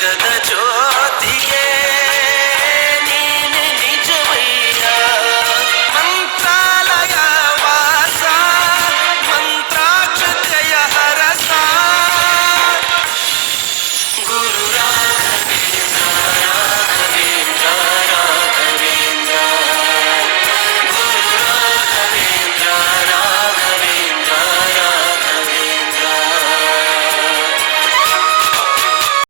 ಜಗದ